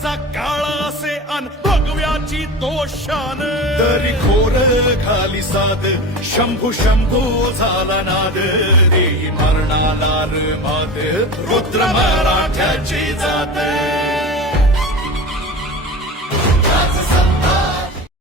काळाचा काळ असे अन भगव्याची तो शान तरी खोर खाली साद शंभू शंभू झाला नाद देही मरणाला मात रुद्र मराठ्याची जात